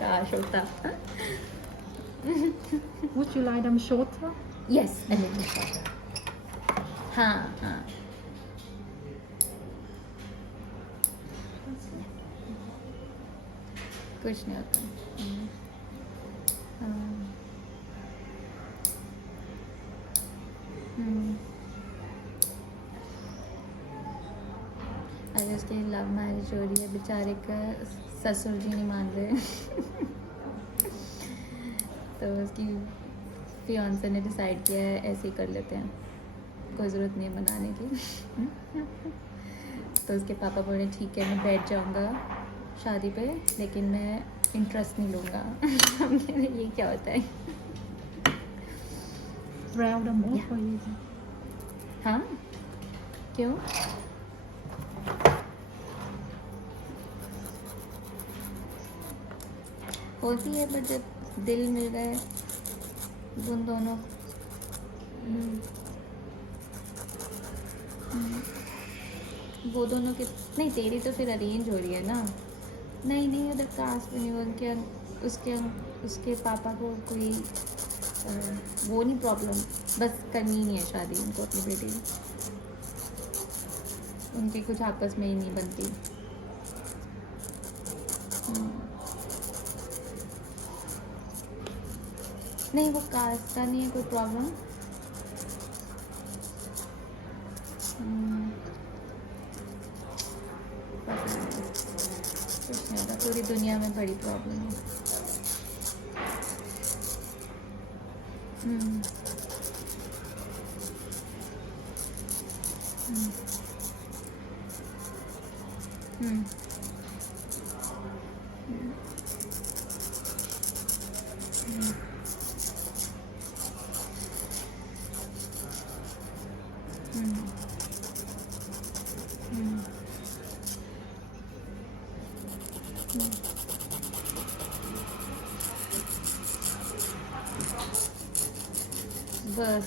काश होता। Would you like them shorter? Yes हाँ हाँ कुछ नहीं होता। हाँ अरे उसकी लव मैरिज हो रही है, बेचारे का ससुर जी नहीं मान रहे। तो उसकी फियांसे ने डिसाइड किया है ऐसे ही कर लेते हैं, कोई ज़रूरत नहीं है मनाने की। तो उसके पापा बोले ठीक है मैं बैठ जाऊंगा शादी पे, लेकिन मैं इंटरेस्ट नहीं लूँगा। हम कह रहे ये क्या होता है? Round them off or you? हाँ क्यों? होती है पर जब दिल मिल गए उन दोनों। वो दोनों के नहीं, तेरी तो फिर अरेंज हो रही है ना। नहीं नहीं अदर कास्ट नहीं, उनके उसके पापा को कोई वो नहीं प्रॉब्लम, बस करनी नहीं है शादी उनको अपनी बेटी की। उनके कुछ आपस में ही नहीं बनती। नहीं वो कास्ट का नहीं है कोई प्रॉब्लम। कुछ नहीं होता, पूरी दुनिया में बड़ी प्रॉब्लम है। बस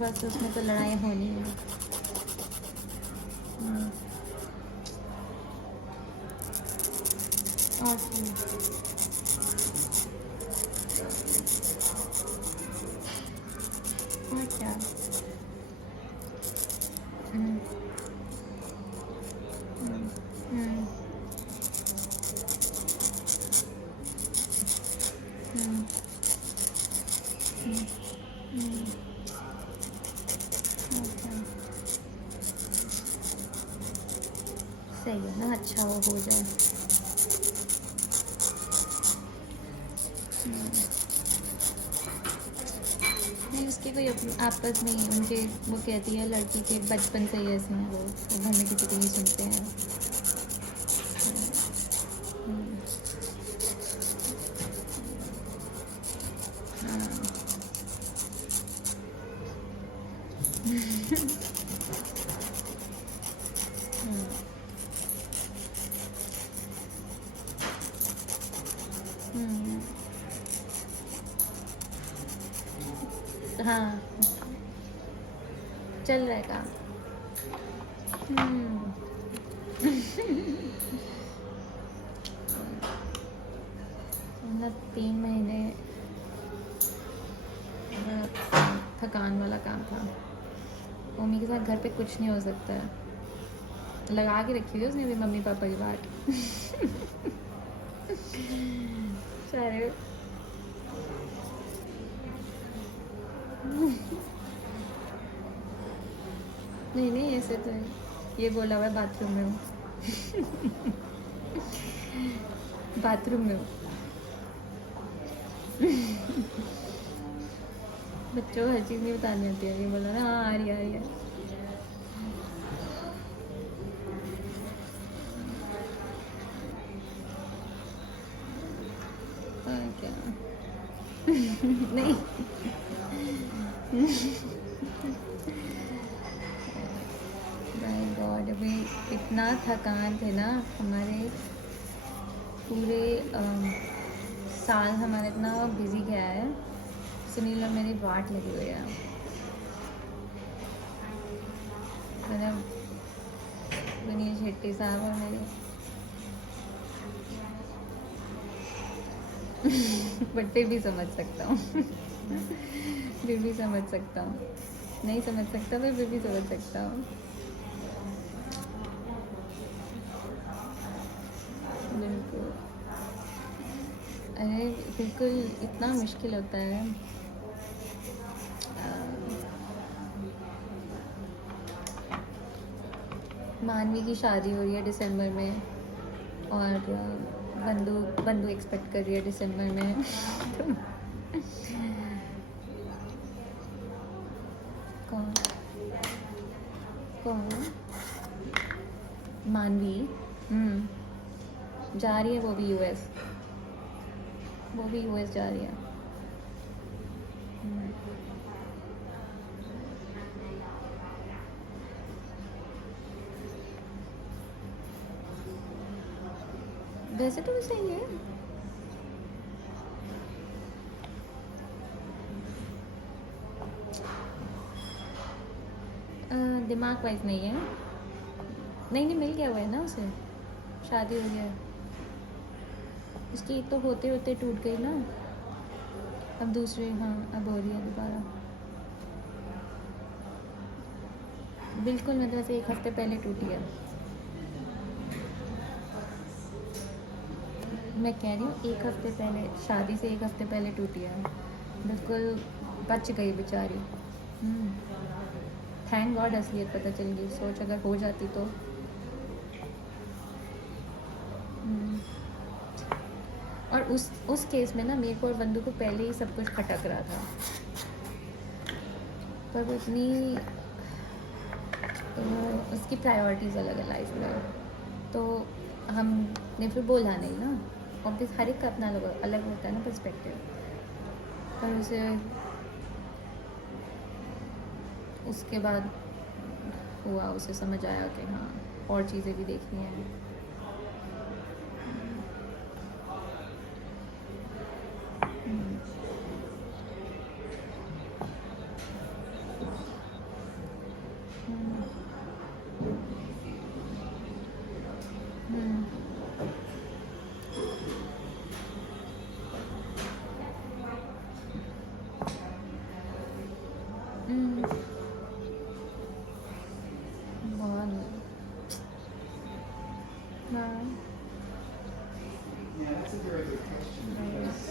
बस उसमें तो लड़ाई होनी है। और क्या? सही है ना, अच्छा वो हो जाए। नहीं उसके कोई आपस में ही उनके, वो कहती है लड़की के बचपन से ही ऐसे हैं वो घर में किसी की नहीं सुनते हैं। हाँ चल रहा है काम। ना 3 महीने थकान वाला काम था। मम्मी के साथ घर पे कुछ नहीं हो सकता है, लगा के रखी हुई उसने भी मम्मी पापा की बात। सारे नहीं नहीं ऐसे तो ये बोला हुआ है बाथरूम में हूँ। बाथरूम में हूँ। बच्चों को हर चीज़ नहीं बतानी होती है, ये बोला ना हाँ आ रही है। क्या नहीं माय गॉड अभी इतना थकान थे ना हमारे पूरे साल, हमारे इतना बिजी गया है। सुनील और मेरी वाट लगी हुई है। मतलब विनीत शेट्टी साहब और मेरी बट फिर भी समझ सकता हूँ। फिर भी समझ सकता हूँ, नहीं समझ सकता मैं फिर भी समझ सकता हूँ। बिल्कुल, अरे बिल्कुल इतना मुश्किल होता है। मानवी की शादी हो रही है दिसंबर में और बंदू बंदू एक्सपेक्ट कर रही है दिसंबर में। कौन कौन मानवी? जा रही है वो भी यूएस, वो भी यूएस जा रही है। वैसे तो सही है। दिमाग वाइज नहीं है। नहीं मिल गया हुआ है ना उसे, शादी हो गया है उसकी। एक तो होते होते टूट गई ना, अब दूसरे, हाँ अब हो रही है दोबारा। बिल्कुल मतलब से 1 हफ्ते पहले टूटी है। मैं कह रही हूँ 1 हफ्ते पहले, शादी से 1 हफ्ते पहले टूटी है। बिल्कुल बच गई बेचारी। थैंक गॉड असलियत पता चल गई, सोच अगर हो जाती तो। और उस केस में ना मेरे को और बंदू को पहले ही सब कुछ खटक रहा था, पर वो इतनी उसकी प्रायोरिटीज़ अलग है लाइफ में, तो हमने फिर बोला नहीं ना। ऑब्वियस हर एक का अपना अलग अलग होता है ना पर्सपेक्टिव, पर उसे उसके बाद हुआ, उसे समझ आया कि हाँ और चीज़ें भी देखनी है। Yeah, that's a very good question because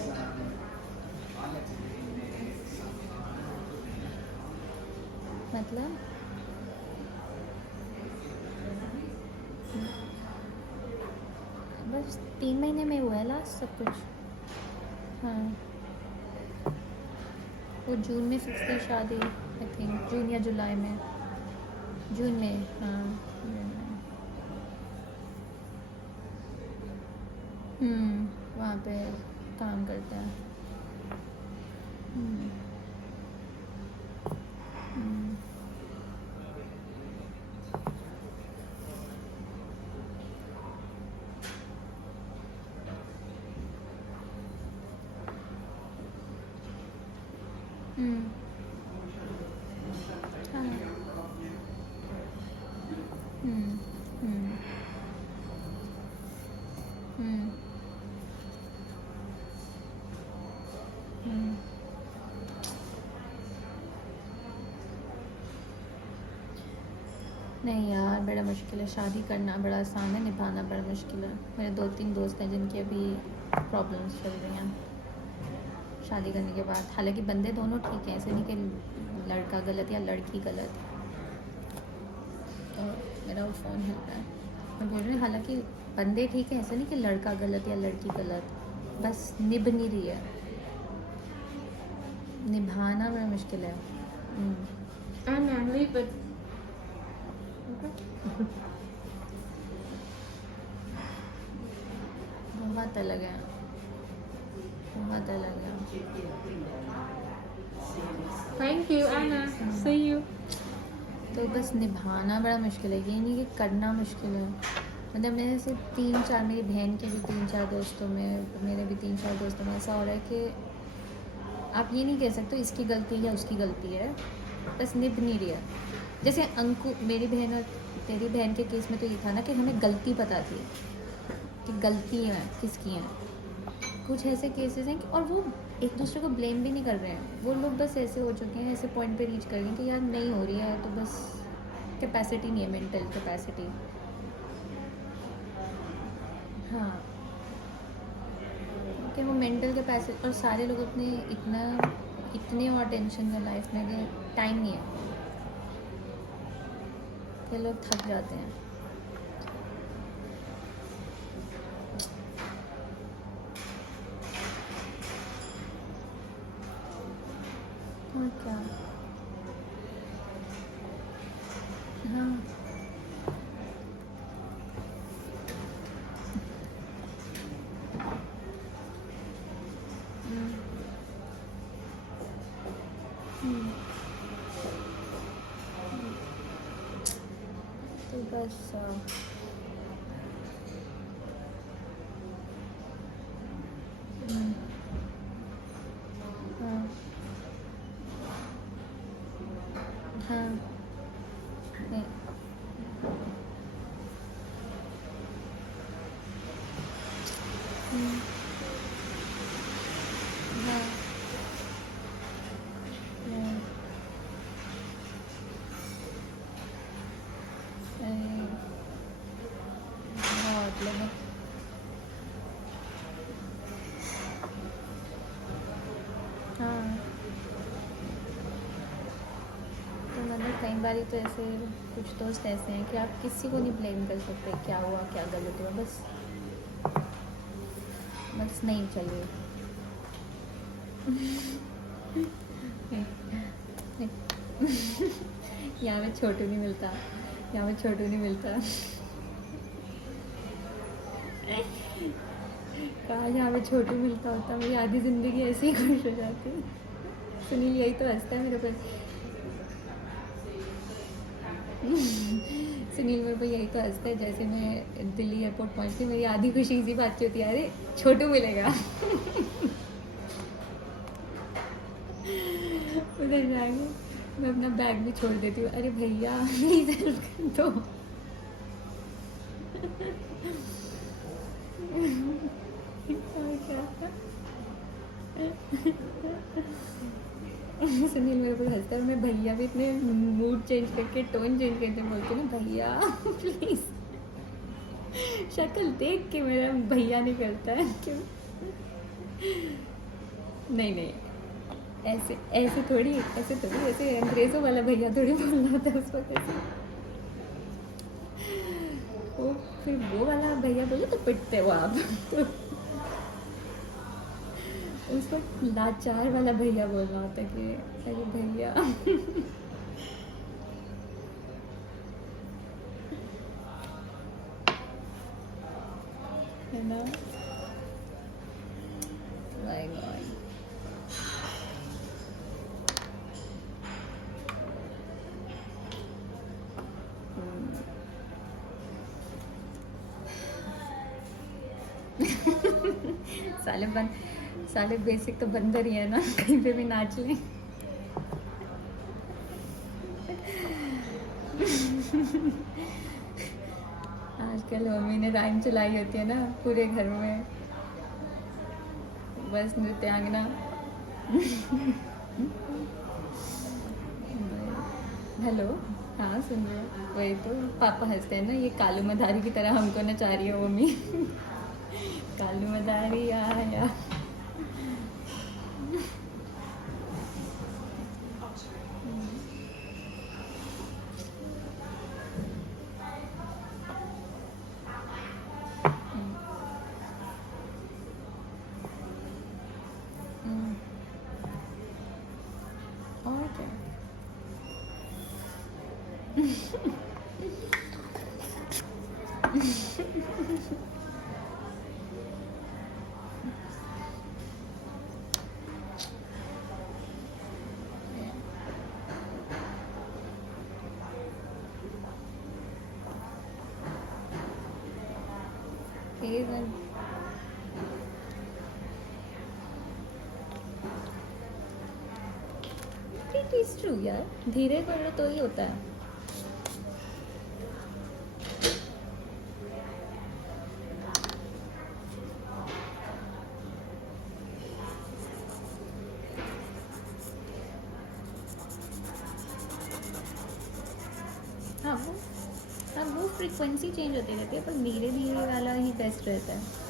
I had to be in there for some time. मतलब बस 3 महीने में हुआ है लास्ट सब कुछ। हाँ वो जून में फिक्स थी शादी, आई थिंक जून या जुलाई में, जून में। हाँ वहाँ पे काम करते हैं। नहीं यार बड़ा मुश्किल है, शादी करना बड़ा आसान है, निभाना बड़ा मुश्किल है। मेरे 2-3 दोस्त हैं जिनकी अभी प्रॉब्लम्स चल रही हैं शादी करने के बाद। हालांकि बंदे दोनों ठीक हैं, ऐसे नहीं कि लड़का गलत या लड़की गलत। और मेरा वो फ़ोन हिल रहा है। मैं बोल रही हूँ हालांकि बंदे ठीक हैं, ऐसे नहीं कि लड़का गलत या लड़की गलत, बस निभ नहीं रही है, निभाना बड़ा मुश्किल है। Anna, leave it. बहुत अलग है, बहुत अलग है। Thank you, Anna. See you. तो बस निभाना बड़ा मुश्किल है, ये नहीं कि करना मुश्किल है। मतलब मेरे से 3-4 मेरी बहन के भी 3-4 दोस्तों में, मेरे भी 3-4 दोस्तों में ऐसा हो रहा है कि आप ये नहीं कह सकते इसकी गलती है या उसकी गलती है, बस निभ नहीं रही है। जैसे अंकु, मेरी बहन और तेरी बहन के केस में तो ये था ना कि हमें गलती पता थी कि गलती है किसकी है, कुछ ऐसे केसेस हैं कि और वो एक दूसरे को ब्लेम भी नहीं कर रहे हैं, वो लोग बस ऐसे हो चुके हैं, ऐसे पॉइंट पे रीच कर गए कि यार नहीं हो रही है तो बस कैपेसिटी नहीं है, मेंटल कैपेसिटी। हाँ, कि वो मेंटल कैपेसिटी, और सारे लोग अपने इतने और टेंशन में लाइफ में कि टाइम नहीं है, कि लोग थक जाते हैं। और क्या। हाँ हम्म, हम्म, तो बस हम्म, हाँ हाँ नहीं, हम्म, हाँ नहीं, नहीं, बहुत लोग। हाँ, तो मतलब कई बार तो ऐसे कुछ दोस्त ऐसे हैं कि आप किसी को नहीं ब्लेम कर सकते, क्या हुआ क्या गलत हुआ, बस नहीं चाहिए। यहाँ पे छोटू नहीं मिलता, यहाँ पे छोटू नहीं मिलता। काश यहाँ पे छोटू मिलता होता, मेरी आधी ज़िंदगी ऐसे ही खुश हो जाती। सुनील यही तो हंसता है मेरे पर। सुनील मेरे को यही तो हंसता है, जैसे मैं दिल्ली एयरपोर्ट पहुंचती मेरी आधी खुशी इसी बात की होती है, अरे छोटू मिलेगा। उधर जाएंगे, मैं अपना बैग भी छोड़ देती हूँ, अरे भैया प्लीज हेल्प कर दो। और क्या। सुनील मेरे को हंसता है, मैं भैया भी इतने मूड चेंज करके टोन चेंज करके बोलती हूँ ना, भैया प्लीज। शक्ल देख के मेरा भैया नहीं करता है, क्यों। नहीं नहीं, ऐसे ऐसे थोड़ी, ऐसे अंग्रेज़ों वाला भैया थोड़ी बोलना होता है उस वक्त ऐसे। वो फिर वो वाला भैया बोले तो पिटते हो आप। तो उस वक्त लाचार वाला भैया बोलना होता है कि अरे भैया। है ना। My God. साले बेसिक तो बंदर ही है ना, कहीं पे भी नाच लें। आजकल मम्मी ने राइम चलाई होती है ना पूरे घर में, बस नृत्यांगना। हेलो, हाँ सुन रहे हो, वही तो पापा हंसते हैं ना, ये कालू मदारी की तरह हमको नचा रही है मम्मी। कालू मदारी आया। और क्या। Even it is true यार, धीरे पढ़ो तो ही होता है। फ्रीक्वेंसी चेंज होती रहती है, पर मेरे लिए ये वाला ही बेस्ट रहता है।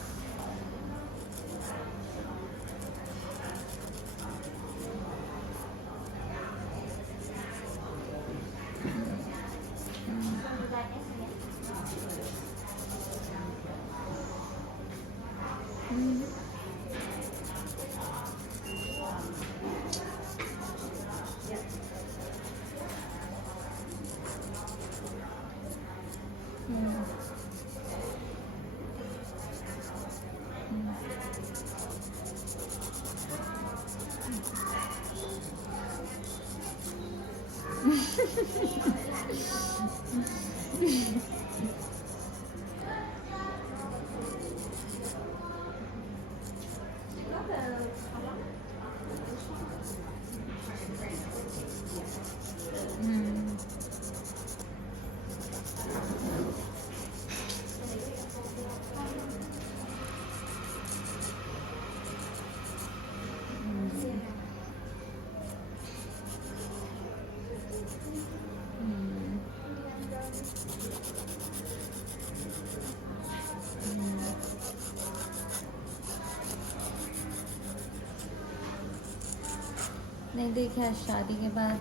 नहीं देखिए, शादी के बाद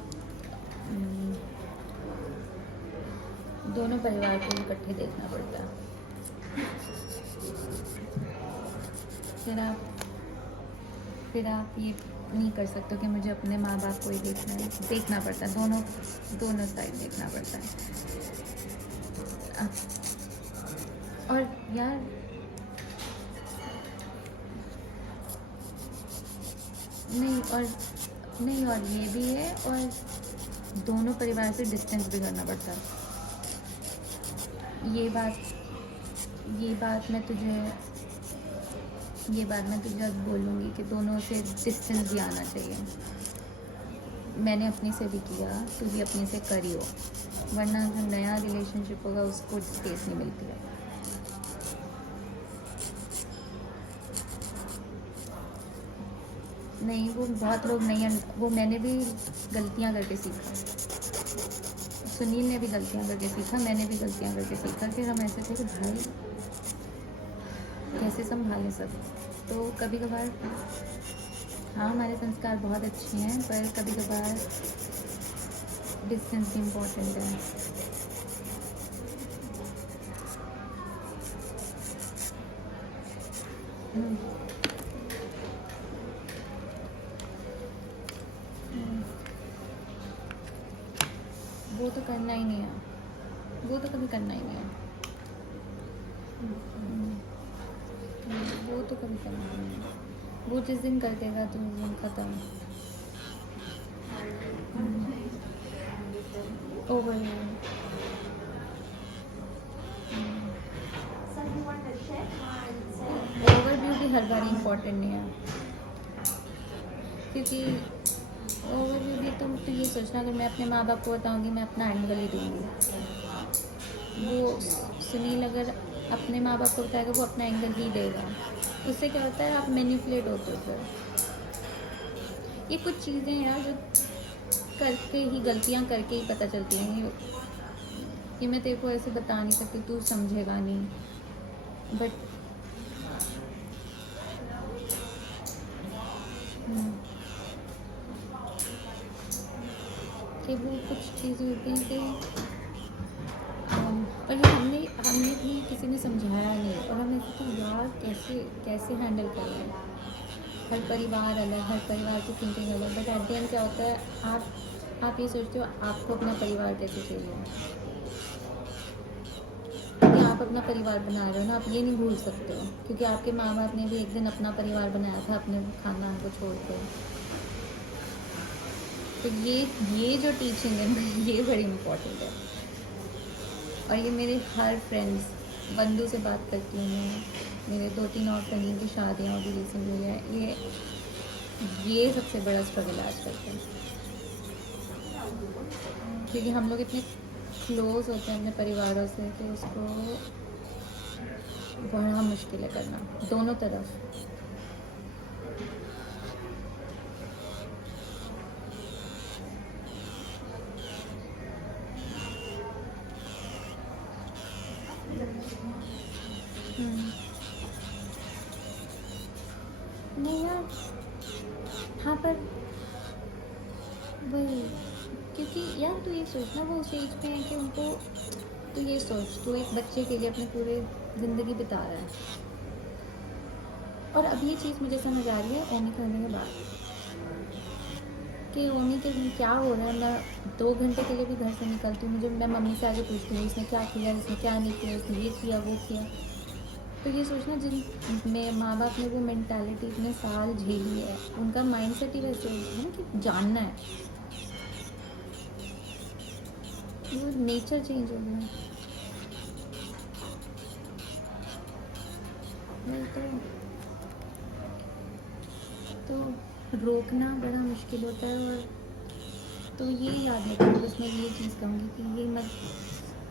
दोनों परिवार को इकट्ठे देखना पड़ता है। फिर आप ये नहीं कर सकते कि मुझे अपने माँ बाप को ही देखना पड़ता है, दोनों साइड देखना पड़ता है। और यार नहीं और ये भी है, और दोनों परिवार से डिस्टेंस भी करना पड़ता है। ये बात मैं तुझे अब बोलूँगी कि दोनों से डिस्टेंस भी आना चाहिए। मैंने अपने से भी किया, तू भी अपने से करियो, वरना जो नया रिलेशनशिप होगा उसको स्पेस नहीं मिलती है। नहीं, वो बहुत लोग नहीं हैं, वो मैंने भी गलतियाँ करके सीखा, सुनील ने भी गलतियाँ करके सीखा, मैंने भी गलतियाँ करके सीखा। फिर हम ऐसे थे कि भाई कैसे संभालें सब। तो कभी कभार हाँ, हमारे संस्कार बहुत अच्छे हैं, पर कभी कभार डिस्टेंस भी इम्पोर्टेंट है। वो तो करना ही नहीं है, वो तो कभी करना ही नहीं है, वो तो कभी करना ही नहीं है। वो जिस दिन कर देगा तो उस दिन ख़त्म। ओवरव्यू भी हर बार इम्पोर्टेंट नहीं है, क्योंकि ओवरव्यू भी तुम तो ये सोचना, अगर मैं अपने माँ बाप को बताऊँगी मैं अपना एंगल ही दूँगी। वो सुनील अगर अपने माँ बाप को बताएगा वो अपना एंगल ही देगा। उससे क्या होता है, आप मैनिपुलेट होते हो। फिर ये कुछ चीज़ें यार जो करके ही, गलतियाँ करके ही पता चलती हैं। ये मैं तेरे को ऐसे बता नहीं सकती, तू समझेगा नहीं, बट कि वो कुछ चीज़ें होती हैं कि और ये हमने भी किसी ने समझाया नहीं, और हमें तो यार कैसे हैंडल कर रहे हैं। हर परिवार अलग, हर परिवार की थिंकिंग अलग, बट एट द एंड क्या होता है, आप ये सोचते हो आपको अपना परिवार कैसे चाहिए, क्योंकि आप अपना परिवार बना रहे हो ना, आप ये नहीं भूल सकते हो, क्योंकि आपके माँ बाप ने भी एक दिन अपना परिवार बनाया था अपने खानदान को छोड़ कर। तो ये जो टीचिंग है ना, ये बड़ी इम्पोर्टेंट है। और ये मेरे हर फ्रेंड्स, बंधु से बात करती हूँ मैं, मेरे 2-3 और फ्रेंड्स की शादियाँ भी रिसेंट हुई है, ये सबसे बड़ा स्ट्रगल आज करते हैं, क्योंकि हम लोग इतने क्लोज होते हैं अपने परिवारों से कि उसको बड़ा मुश्किल है करना, दोनों तरफ। नहीं यार, हाँ पर वही, क्योंकि यार तू ये सोचना वो उस एज पे है कि उनको, तू ये सोच तू एक बच्चे के लिए अपनी पूरी ज़िंदगी बिता रहा है। और अब ये चीज़ मुझे समझ आ रही है ओमी करने के बाद कि ओमी के लिए क्या हो रहा है। मैं 2 घंटे के लिए भी घर से निकलती हूँ, मैं मम्मी से आगे पूछती हूँ इसने क्या किया, इसने क्या नहीं किया, इसने ये किया वो किया। तो ये सोचना जिन में माँ बाप ने वो मेंटालिटी इतने साल झेली है, उनका माइंडसेट ही वैसे है ना कि जानना है, वो नेचर चेंज हो गया। वही तो रोकना बड़ा मुश्किल होता है। और तो ये याद रखो, बस मैं ये चीज़ कहूँगी कि ये मत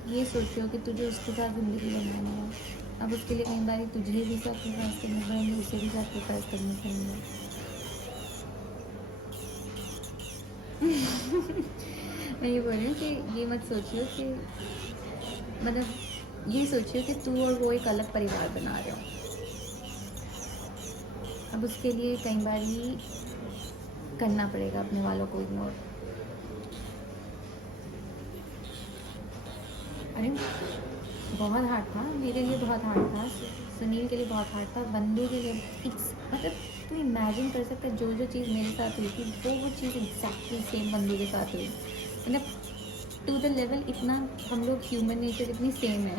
ये सोचो कि तुझे उसके साथ ज़िंदगी बनानी है। अब उसके लिए कई बार तुझे भी सैक्रिफाइस करना पड़ेंगे, उसे भी सैक्रिफाइस करने पड़ेंगे। मैं ये बोल रही हूँ कि ये मत सोचियो कि मतलब ये सोचियो कि तू और वो एक अलग परिवार बना रहे हो। अब उसके लिए कई बार ही करना पड़ेगा अपने वालों को इग्नोर। अरे बहुत हार्ड था, मेरे लिए बहुत हार्ड था, सुनील के लिए बहुत हार्ड था, बंदू के लिए मतलब तू इमेजिन कर सकता है जो जो चीज़ मेरे साथ हुई थी वो चीज़ एग्जैक्टली सेम बंदू के साथ हुई। मतलब टू द लेवल इतना हम लोग ह्यूमन नेचर इतनी सेम है।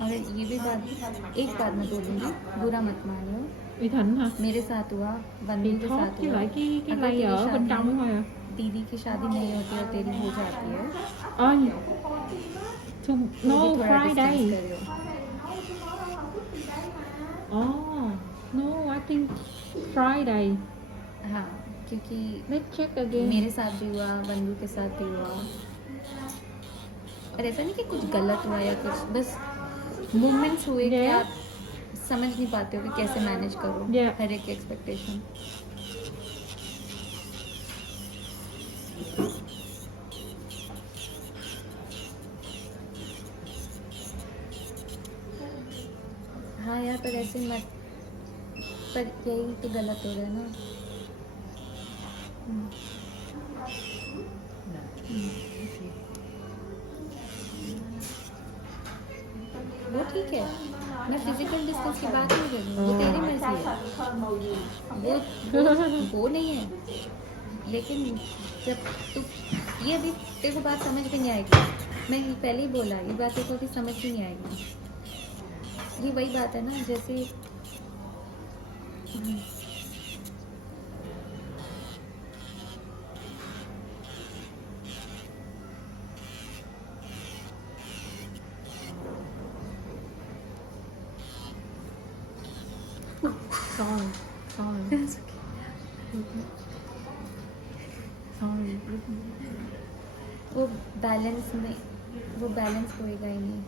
और ये भी बात, एक बात मैं बोलूँगी, बुरा मत मानियो, Uy Thịnh hả? मेरे साथ हुआ, बंदू Bị के thoát साथ với हुआ। lại cái अगर lay तेरी ở bên शादी trong में thôi à. दीदी की शादी नहीं होती और तेरी हो जाती है So, तो no भी थोड़ा डिस्टेंस Friday. करियो। Oh, no, I think Friday. हाँ, क्योंकि Let's check again. मेरे साथ भी हुआ, बंदू के साथ भी हुआ। और ऐसा नहीं कि कुछ गलत हुआ या कुछ, बस मोमेंट्स हुए कि Yeah. आप समझ नहीं पाते हो कि कैसे मैनेज करो Yeah. हर एक एक्सपेक्टेशन। हाँ यार, पर ऐसे मत, पर यही तो गलत हो रहा है ना। वो ठीक है, मैं फिजिकल डिस्टेंस की बात नहीं कर रही हूँ, वो तेरी मर्जी है, वो नहीं है। लेकिन जब तू ये अभी तेरे को बात समझ में नहीं आएगी, मैं पहले ही बोला ये बात तेरे को अभी समझ में नहीं आएगी। ये वही बात है ना, जैसे Sorry. वो बैलेंस में, वो बैलेंस होएगा ही नहीं।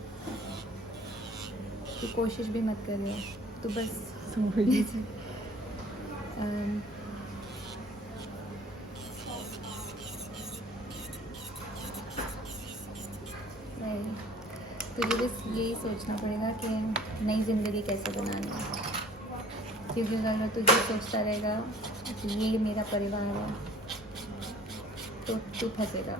तू कोशिश भी मत करियो, तू बस Sorry. तुझे बस यही सोचना पड़ेगा कि नई ज़िंदगी कैसे बनानी है, क्योंकि अगर तू ये सोचता रहेगा कि ये मेरा परिवार है तो तू फंसेगा।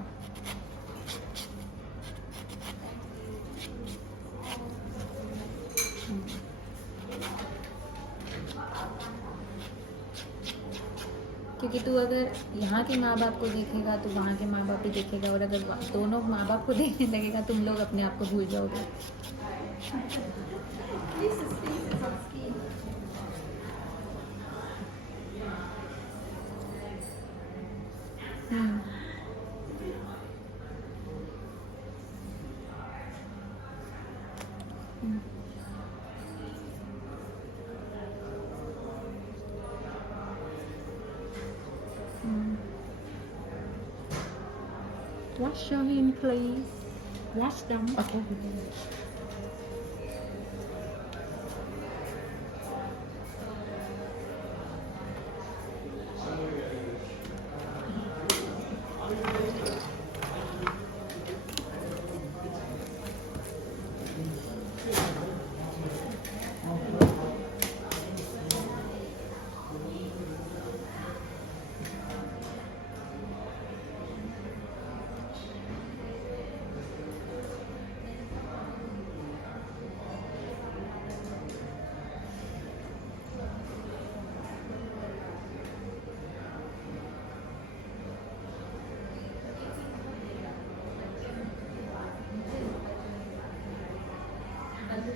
क्योंकि तू अगर यहाँ के माँ बाप को देखेगा तो वहाँ के माँ बाप भी देखेगा, और अगर दोनों माँ बाप को देखने लगेगा तुम लोग अपने आप को भूल जाओगे। Wash your hand, please. Wash them. Okay.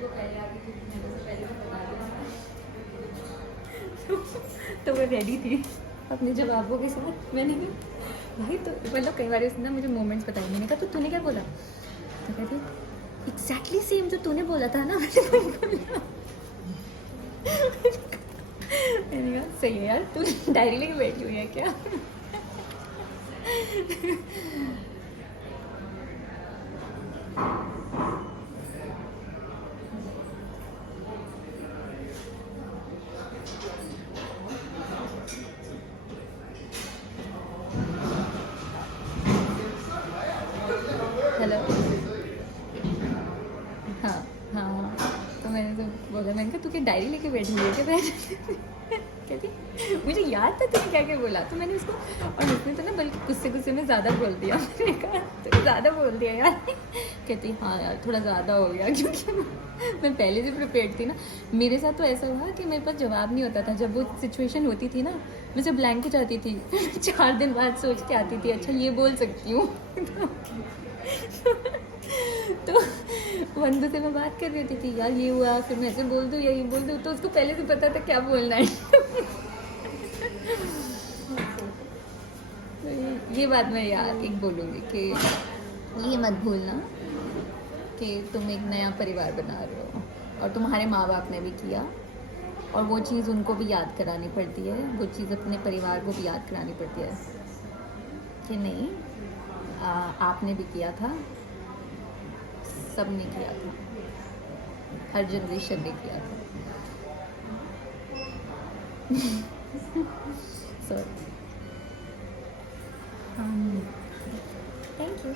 को पहले आ गई थी, मैंने उसे पहले भी बता दिया तो वो रेडी थी अपने जवाबों के साथ। मैंने कहा भाई तो मतलब कई बार उसने ना मुझे मोमेंट्स बताए, मैंने कहा तो तूने क्या बोला, तो कहती एग्जैक्टली सेम जो तूने बोला था ना मैंने बोला। मैंने कहा सही है यार, तू डायरी लेके बैठी हुई है क्या? हेलो, हाँ हाँ हाँ, तो मैंने तो बोला, मैंने कहा तू क्या डायरी लेके बैठी हुई है क्या? बैठ कहती मुझे याद था तूने क्या क्या बोला, तो मैंने उसको, और उसने तो ना बल्कि गुस्से गुस्से में ज़्यादा बोल दिया। मैंने कहा तूने ज़्यादा बोल दिया यार। कहती हाँ यार थोड़ा ज़्यादा हो गया, क्योंकि मैं पहले से प्रिपेयर्ड थी ना। मेरे साथ तो ऐसा हुआ कि मेरे पास जवाब नहीं होता था जब वो सिचुएशन होती थी ना, मैं जब ब्लैंक हो जाती थी 4 दिन बाद सोच के आती थी अच्छा ये बोल सकती हूँ। तो बंदू से मैं बात कर रही थी यार ये हुआ, फिर मैं ऐसे बोल दूँ या ये बोल दूँ, तो उसको पहले से पता था क्या बोलना है। तो ये बात मैं यार एक बोलूँगी कि ये मत भूलना कि तुम एक नया परिवार बना रहे हो, और तुम्हारे माँ बाप ने भी किया, और वो चीज़ उनको भी याद करानी पड़ती है, वो चीज़ अपने परिवार को भी याद करानी पड़ती है कि नहीं आपने भी किया था, सब ने किया था, हर जनरेशन ने किया था। So thank you.